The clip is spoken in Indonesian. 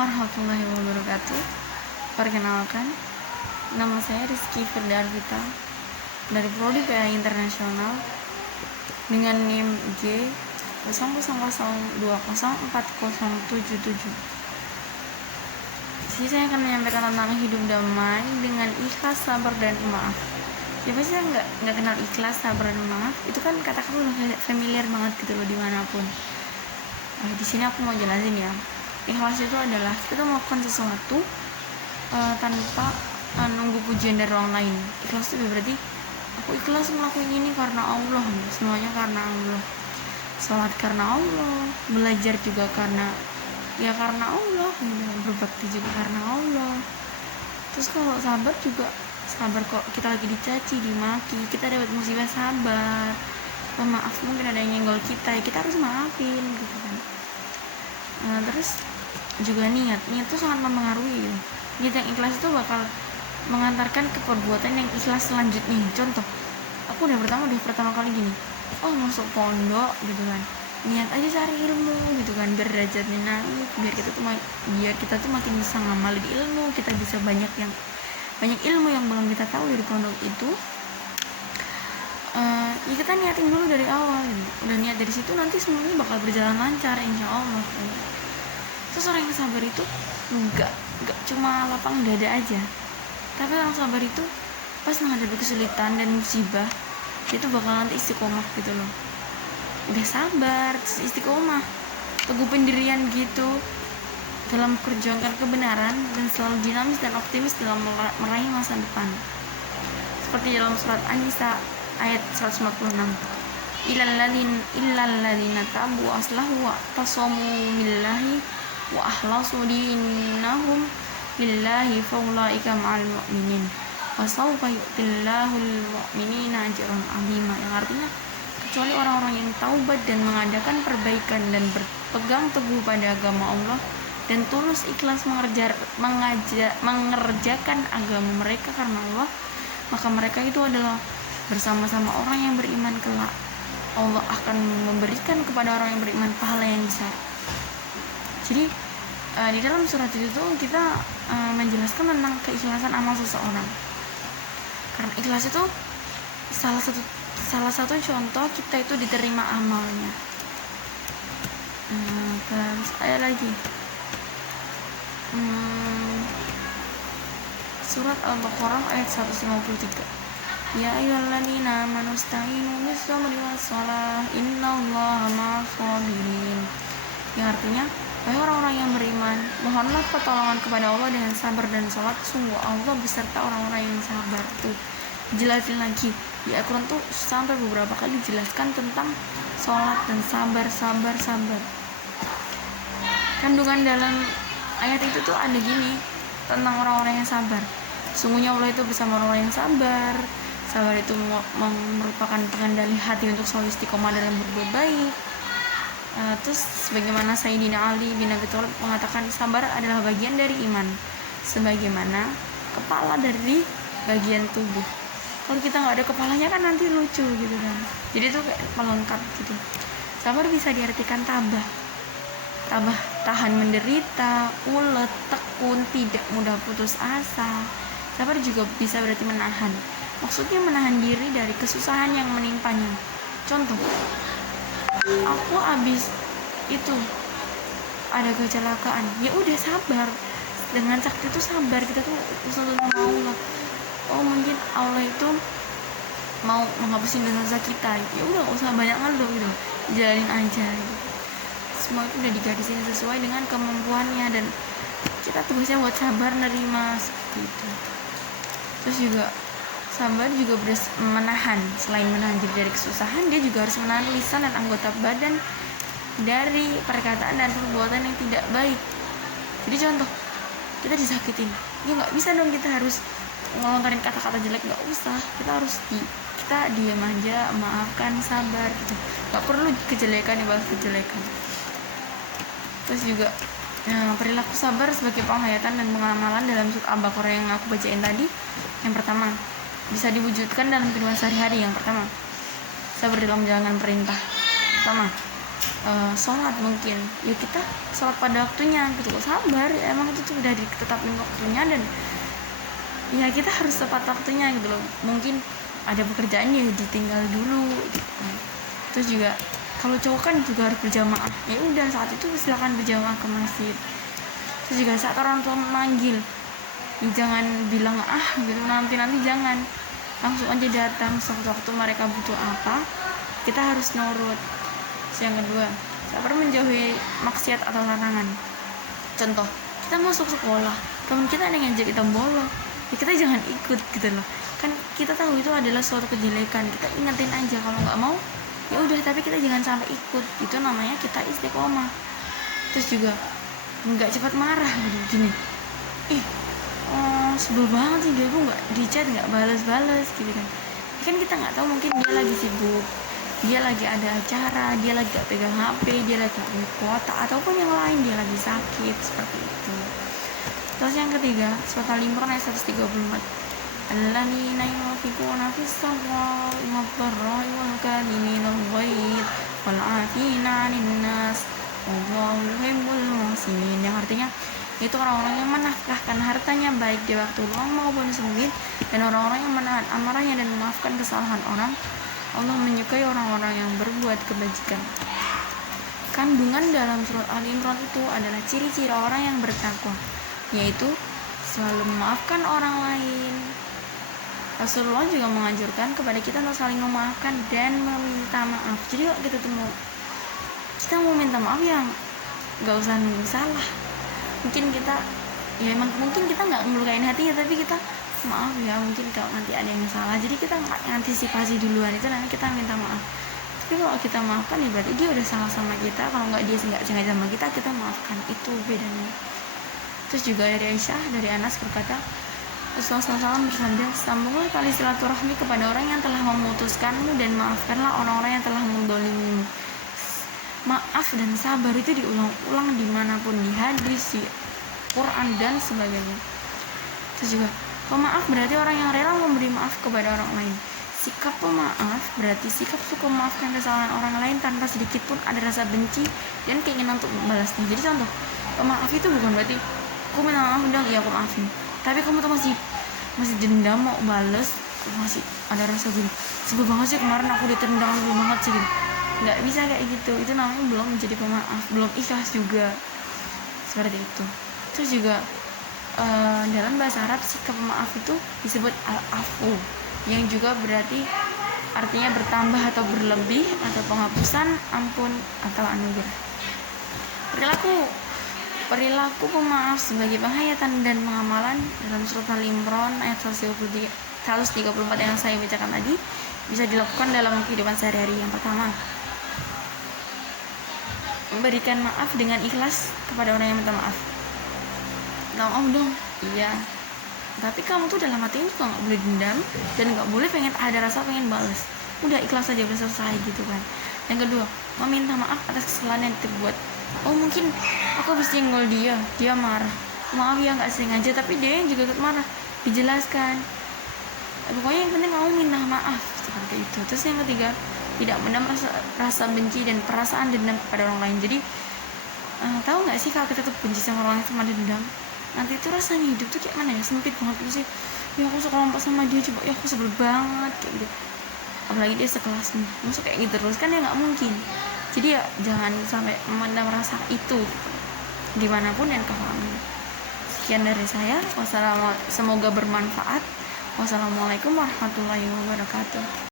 warahmatullahi wabarakatuh. Perkenalkan, nama saya Rizky Firdarvita dari Prodi PA Internasional dengan NIM J 0002040077. Jadi saya akan menyampaikan tentang hidup damai dengan ikhlas, sabar, dan maaf. Siapa sih yang nggak kenal ikhlas, sabar, dan maaf? Itu kan kata-kata udah familiar banget gitu loh dimanapun. Di sini aku mau jelasin ya. Ikhlas itu adalah kita melakukan sesuatu tanpa nunggu pujian dari orang lain. Ikhlas itu berarti aku ikhlas melakukan ini karena Allah, semuanya karena Allah. Sholat karena Allah, belajar juga karena Allah, berbakti juga karena Allah. Terus kalau sabar juga sabar, kok kita lagi dicaci, dimaki, kita dapat musibah sabar. Maaf, mungkin ada yang nyenggol kita, kita harus maafin gitu kan. Terus juga niat itu sangat mempengaruhi ya. Niat yang ikhlas itu bakal mengantarkan ke perbuatan yang ikhlas selanjutnya. Contoh, aku udah pertama kali gini, masuk pondok gitu kan, niat aja cari ilmu gitu kan, biar derajatnya naik, biar kita tuh makin bisa ngamalin ilmu, kita bisa banyak ilmu yang belum kita tahu dari pondok itu. Ya kita niatin dulu dari awal gitu. Udah niat dari situ, nanti semuanya bakal berjalan lancar insya Allah. Terus orang yang sabar itu enggak cuma lapang dada aja, tapi orang sabar itu pas menghadapi kesulitan dan musibah, dia tuh bakal nanti istiqomah gitu loh. Udah sabar, terus istiqomah, teguh pendirian gitu dalam memperjuangkan kebenaran, dan selalu dinamis dan optimis dalam meraih masa depan. Seperti dalam surat An-Nisa ayat 156, illalladzina tabu aslahu wa tasamu billahi wa ahlasu dinahum lillahi faulaika ma'al mu'minin wa sawfa yu'tillahul mu'minina ajran 'azima, yang artinya kecuali orang-orang yang taubat dan mengadakan perbaikan dan berpegang teguh pada agama Allah dan tulus ikhlas mengerjakan agama mereka karena Allah, maka mereka itu adalah bersama-sama orang yang beriman kelak. Allah akan memberikan kepada orang yang beriman pahala yang besar. Jadi di dalam surat itu tuh kita menjelaskan tentang keikhlasan amal seseorang. Karena ikhlas itu salah satu contoh kita itu diterima amalnya. Terus ayat lagi, surat Al-Baqarah ayat 153, ya ayyuhalladzina amanu ista'inu bis-sabri was-shalah innallaha ma'as-sabirin, yang artinya, wahai orang-orang yang beriman, mohonlah pertolongan kepada Allah dengan sabar dan sholat, sungguh Allah beserta orang-orang yang sabar. Tuh jelasin lagi di Al-Quran tuh sampai beberapa kali dijelaskan tentang sholat dan sabar. Kandungan dalam ayat itu tuh ada gini tentang orang-orang yang sabar. Sungguhnya Allah itu bersama orang-orang yang sabar. Sabar itu merupakan pengendali hati untuk selalu istiqomah dalam berbuat baik. Terus bagaimana Sayyidina Ali bin Abi Thalib mengatakan sabar adalah bagian dari iman, sebagaimana kepala dari bagian tubuh. Kalau kita nggak ada kepalanya kan nanti lucu gitu kan. Jadi itu kayak melengkap gitu. Sabar bisa diartikan tabah, tahan menderita, ulet, tekun, tidak mudah putus asa. Sabar juga bisa berarti menahan. Maksudnya menahan diri dari kesusahan yang menimpanya. Contoh, aku abis itu ada kecelakaan, ya udah sabar, dengan sakit itu sabar, kita tuh selalu sama Allah. Mungkin Allah itu mau menghapusin dosa kita, ya udah gak usah banyak ngeluh gitu, jalanin aja gitu. Semua itu udah digarisin sesuai dengan kemampuannya, dan kita tugasnya buat sabar, nerima seperti itu. Terus juga sabar juga menahan, selain menahan diri dari kesusahan, dia juga harus menahan lisan dan anggota badan dari perkataan dan perbuatan yang tidak baik. Jadi contoh, kita disakitin, ya nggak bisa dong kita harus ngelontarin kata-kata jelek, nggak usah. Kita diam aja, maafkan, sabar gitu. Nggak perlu kejelekan dibalas kejelekan. Terus juga perilaku sabar sebagai penghayatan dan pengamalan dalam surat Al-Baqarah yang aku bacain tadi. Yang pertama, bisa diwujudkan dalam kehidupan sehari-hari. Yang pertama, sabar dalam menjalankan perintah. Pertama, sholat mungkin ya kita sholat pada waktunya gitu loh, sabar ya, emang itu tuh udah ditetapin waktunya dan ya kita harus tepat waktunya gitu loh. Mungkin ada pekerjaan ya ditinggal dulu gitu kan. Terus juga kalau cowok kan juga harus berjamaah, ya udah saat itu silakan berjamaah ke masjid. Terus juga saat orang tua manggil ya jangan bilang gitu, nanti jangan, langsung aja datang sewaktu mereka butuh apa, kita harus nurut. Terus yang kedua, sabar menjauhi maksiat atau larangan. Contoh, kita masuk sekolah, teman kita ada yang ngajak kita bolos, ya kita jangan ikut gitu loh. Kan kita tahu itu adalah suatu kejelekan, kita ingetin aja, kalau nggak mau ya udah, tapi kita jangan sampai ikut. Itu namanya kita istiqomah. Terus juga nggak cepat marah gitu, gini, sebel banget sih dia tuh nggak di chat, nggak balas gitu kan. Kan kita nggak tahu, mungkin dia lagi sibuk, dia lagi ada acara, dia lagi gak pegang HP, dia lagi gak punya kuota, ataupun yang lain, dia lagi sakit, seperti itu. Terus yang ketiga, surat Al-Imran ayat 134, alladzina yunfiquna fis sarra'i wad dharra'i wal kadhimina al-ghaidh wal 'afina 'anil nas wallahu yuhibbul muhsinin, yang artinya itu orang-orang yang menafkahkan hartanya baik di waktu luang maupun sengit, dan orang-orang yang menahan amarahnya dan memaafkan kesalahan orang. Allah menyukai orang-orang yang berbuat kebajikan. Kandungan dalam surat Al-Imran itu adalah ciri-ciri orang yang bertakwa, yaitu selalu memaafkan orang lain. Rasulullah juga menganjurkan kepada kita untuk saling memaafkan dan meminta maaf. Jadi kalau kita mau minta maaf yang gak usah nunggu salah. Mungkin kita nggak ngelukain hatinya, tapi kita maaf ya, mungkin kalau nanti ada yang salah, jadi kita nggak antisipasi duluan, itu nanti kita minta maaf. Tapi kalau kita maafkan ya berarti dia udah salah sama kita, kalau nggak dia nggak sengaja sama kita maafkan, itu bedanya. Terus juga dari Aisyah, dari Anas berkata, Rasulullah SAW bersabda, sambunglah tali silaturahmi kepada orang yang telah memutuskanmu dan maafkanlah orang-orang yang telah mendolimimu. Maaf dan sabar itu diulang-ulang dimanapun, di hadis, di Quran dan sebagainya. Terus juga pemaaf berarti orang yang rela memberi maaf kepada orang lain. Sikap pemaaf berarti sikap suka memaafkan kesalahan orang lain tanpa sedikit pun ada rasa benci dan keinginan untuk membalasnya. Jadi contoh, pemaaf itu bukan berarti aku minta maaf dong, iya aku maafin, tapi kamu tuh masih dendam mau balas, masih ada rasa gini, sebel banget sih kemarin aku ditendang, sebel banget sih gitu. Nggak bisa kayak gitu, itu namanya belum menjadi pemaaf, belum ikhlas juga, seperti itu. Terus juga dalam bahasa Arab sikap pemaaf itu disebut al-afu, yang juga berarti artinya bertambah atau berlebih, atau penghapusan, ampun, atau anugerah. Perilaku pemaaf sebagai penghayatan dan pengamalan dalam surat Al-Imran ayat 134 yang saya bacakan tadi bisa dilakukan dalam kehidupan sehari-hari. Yang pertama, memberikan maaf dengan ikhlas kepada orang yang minta maaf. Maaf dong, iya, tapi kamu tuh dalam hati juga nggak boleh dendam dan nggak boleh ada rasa pengen balas. Udah ikhlas aja, udah selesai gitu kan. Yang kedua, meminta maaf atas kesalahan yang dibuat. Oh mungkin aku habis nyenggol dia marah, maaf ya nggak sengaja, tapi dia yang juga ikut marah, dijelaskan. Pokoknya yang penting kamu minta maaf, seperti itu. Terus yang ketiga, tidak mendam rasa benci dan perasaan dendam kepada orang lain. Jadi tahu nggak sih kalau kita tuh benci sama orang lain sama dendam, nanti itu rasanya hidup tuh kayak mana ya, sempit banget gitu sih. Ya aku sekelompok sama dia, coba ya aku sebel banget kayak gitu, apalagi dia sekelasmu, masuk kayak gitu terus kan ya nggak mungkin. Jadi ya jangan sampai memendam rasa itu dimanapun dan kapanpun. Sekian dari saya, semoga bermanfaat. Wassalamualaikum warahmatullahi wabarakatuh.